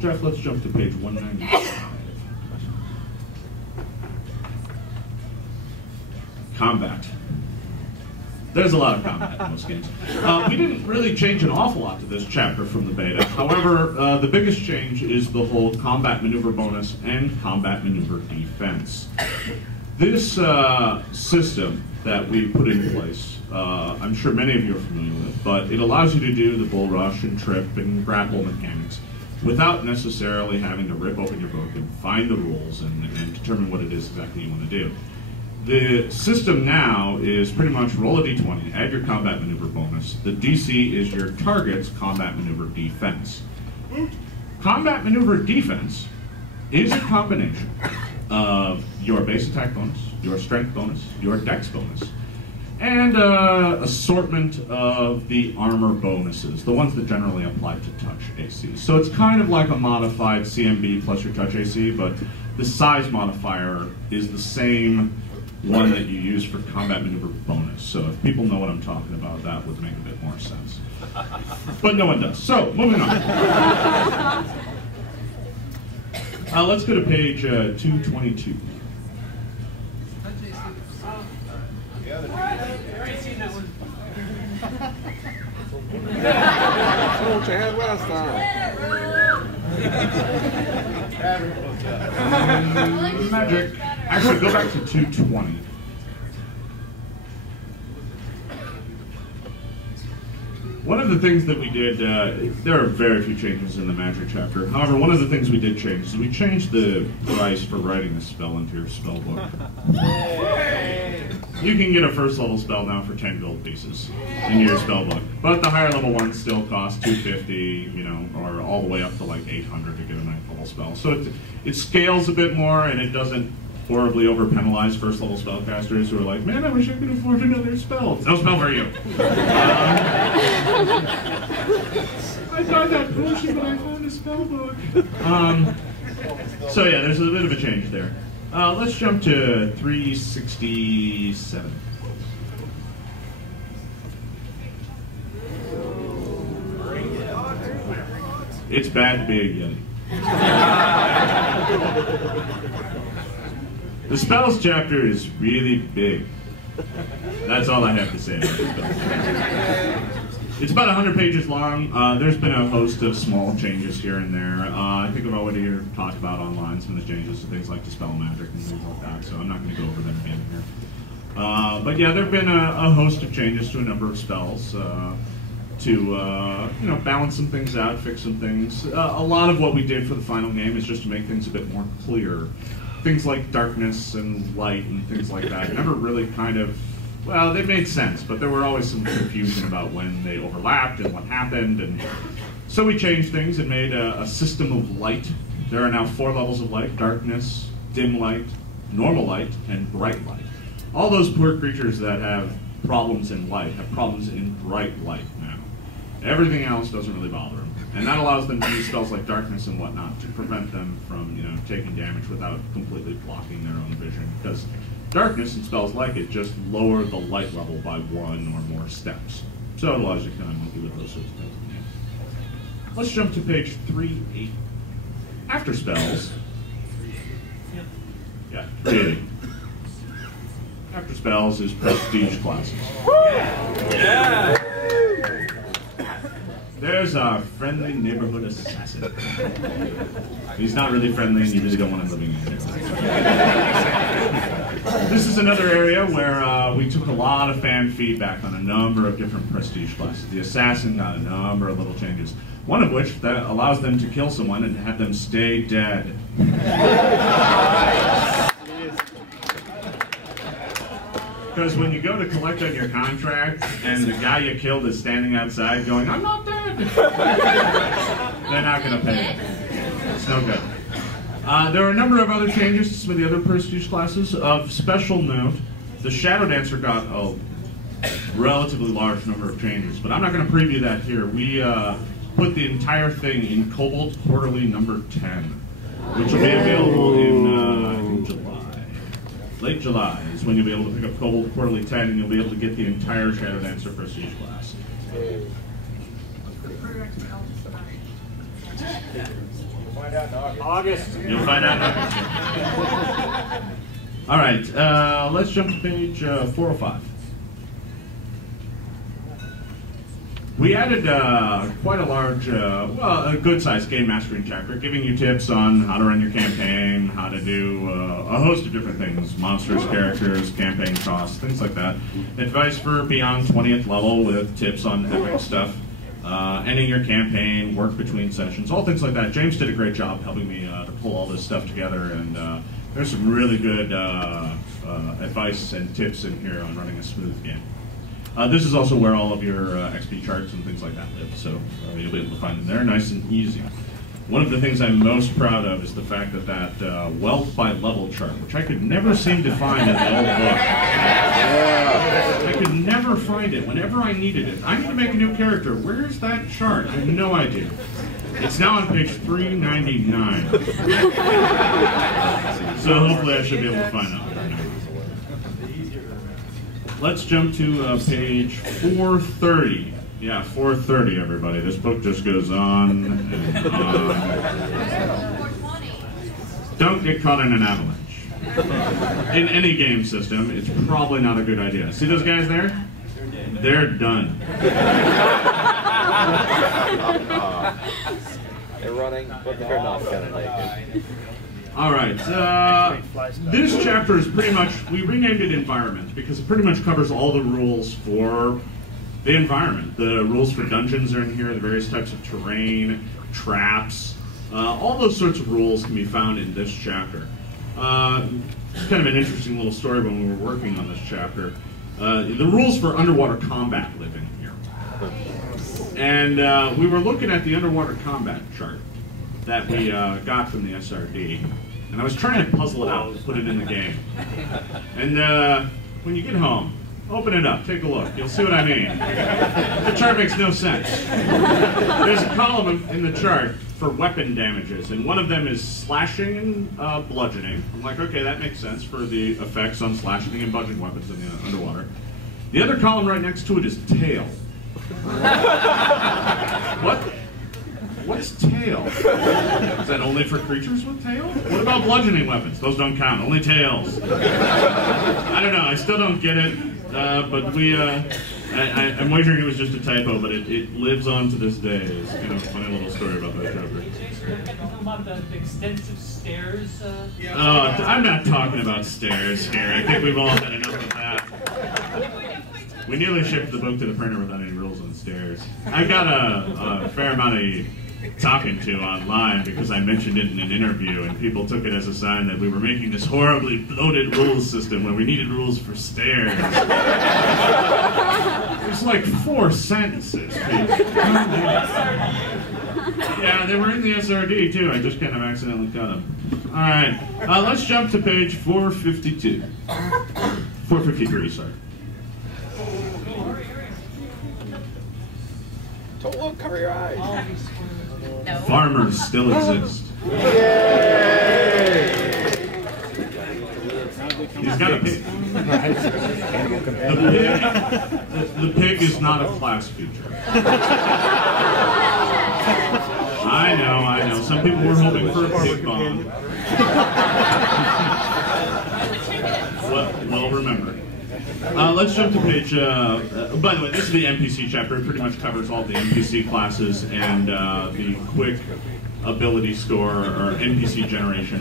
Jeff, let's jump to page 195. Combat. There's a lot of combat in most games. We didn't really change an awful lot to this chapter from the beta. However, the biggest change is the whole combat maneuver bonus and combat maneuver defense. This system that we put in place, I'm sure many of you are familiar with, but it allows you to do the bull rush and trip and grapple mechanics without necessarily having to rip open your book and find the rules and determine what it is exactly you want to do. The system now is pretty much roll a d20, add your combat maneuver bonus. The DC is your target's combat maneuver defense. Combat maneuver defense is a combination of your base attack bonus, your strength bonus, your dex bonus, and an assortment of the armor bonuses, the ones that generally apply to touch AC. So it's kind of like a modified CMB plus your touch AC, but the size modifier is the same one that you use for combat maneuver bonus. So if people know what I'm talking about, that would make a bit more sense. But no one does. So, moving on. Let's go to page 222. What you had last time? Magic. Actually, go back to 220. One of the things that we did, there are very few changes in the magic chapter. However, one of the things we did change is we changed the price for writing a spell into your spell book. You can get a first level spell now for 10 gold pieces in your spell book, but the higher level ones still cost 250, you know, or all the way up to like 800 to get a 9th level spell. So it scales a bit more, and it doesn't horribly over-penalize first level spellcasters who are like, man, I wish I could afford another spell. No spell for you. I thought that potion, but I found a spell book. So yeah, there's a bit of a change there. Let's jump to 367. It's bad to be a Yeti. The spells chapter is really big. That's all I have to say about the spells. It's about 100 pages long. There's been a host of small changes here and there. I think I've already talked about online some of the changes to things like Dispel Magic and things like that, so I'm not going to go over them again here. But yeah, there have been a host of changes to a number of spells to you know, balance some things out, fix some things. A lot of what we did for the final game is just to make things a bit more clear. Things like darkness and light and things like that never really kind of, well, they made sense, but there were always some confusion about when they overlapped and what happened. And so we changed things and made a system of light. There are now 4 levels of light: darkness, dim light, normal light, and bright light. All those poor creatures that have problems in light have problems in bright light now. Everything else doesn't really bother them. And that allows them to use spells like darkness and whatnot to prevent them from, you know, taking damage without completely blocking their own vision. Because darkness and spells like it just lower the light level by 1 or more steps. So it allows you to kind of monkey with those sorts of things. Let's jump to page 380. After spells. Yeah, 380. After spells is prestige classes. Yeah! There's our friendly neighborhood assassin. He's not really friendly, and you really don't want him living in here. This is another area where we took a lot of fan feedback on a number of different prestige classes. The assassin got a number of little changes, one of which that allows them to kill someone and have them stay dead. Because when you go to collect on your contract and the guy you killed is standing outside going, I'm not dead, they're not going to pay it. It's no good. There are a number of other changes to some of the other prestige classes. Of special note, the Shadow Dancer got a relatively large number of changes, but I'm not going to preview that here. We put the entire thing in Cobalt Quarterly number 10, which will be available in July. Late July is when you'll be able to pick up Cobalt Quarterly 10, and you'll be able to get the entire Shadow Dancer Prestige class. find out in August. You'll find out in August. All right, let's jump to page 405. We added quite a large, a good-sized game mastering chapter, giving you tips on how to run your campaign, how to do a host of different things, monsters, characters, campaign costs, things like that. Advice for beyond 20th level with tips on epic stuff, ending your campaign, work between sessions, all things like that. James did a great job helping me to pull all this stuff together, and there's some really good advice and tips in here on running a smooth game. This is also where all of your XP charts and things like that live, so you'll be able to find them there, nice and easy. One of the things I'm most proud of is the fact that that wealth by level chart, which I could never seem to find in the old book. I could never find it whenever I needed it. I need to make a new character. Where's that chart? I have no idea. It's now on page 399. So hopefully I should be able to find it. Let's jump to page 430. Yeah, 430, everybody. This book just goes on and on. Don't get caught in an avalanche. In any game system, it's probably not a good idea. See those guys there? They're done. They're running, but they're not gonna make it. All right, this chapter is pretty much, we renamed it Environment because it pretty much covers all the rules for the environment. The rules for dungeons are in here, the various types of terrain, traps, all those sorts of rules can be found in this chapter. It's kind of an interesting little story when we were working on this chapter. The rules for underwater combat live in here. And we were looking at the underwater combat chart that we got from the SRD, and I was trying to puzzle it out, put it in the game. And when you get home, open it up, take a look, you'll see what I mean. The chart makes no sense. There's a column in the chart for weapon damages, and one of them is slashing and bludgeoning. I'm like, okay, that makes sense for the effects on slashing and bludgeoning weapons in the underwater. The other column right next to it is tail. What? What's tail? Is that only for creatures with tail? What about bludgeoning weapons? Those don't count, only tails. I don't know, I still don't get it, but I'm wondering it was just a typo, but it lives on to this day. It's kind of a funny little story about that chapter. About the extensive stairs? Oh, I'm not talking about stairs here. I think we've all had enough of that. We nearly shipped the book to the printer without any rules on stairs. I got a fair amount of talking to online because I mentioned it in an interview, and people took it as a sign that we were making this horribly bloated rules system when we needed rules for stairs. There's like 4 sentences. Yeah, they were in the SRD too. I just kind of accidentally cut them. All right, let's jump to page 452. 453, sorry. Don't look, cover your eyes. No. Farmers still exist. Yay! He's got a pig. The pig is not a class feature. I know. Some people were hoping for a pig bomb. Well remembered. Let's jump to page, by the way, this is the NPC chapter. It pretty much covers all the NPC classes and the quick ability score or NPC generation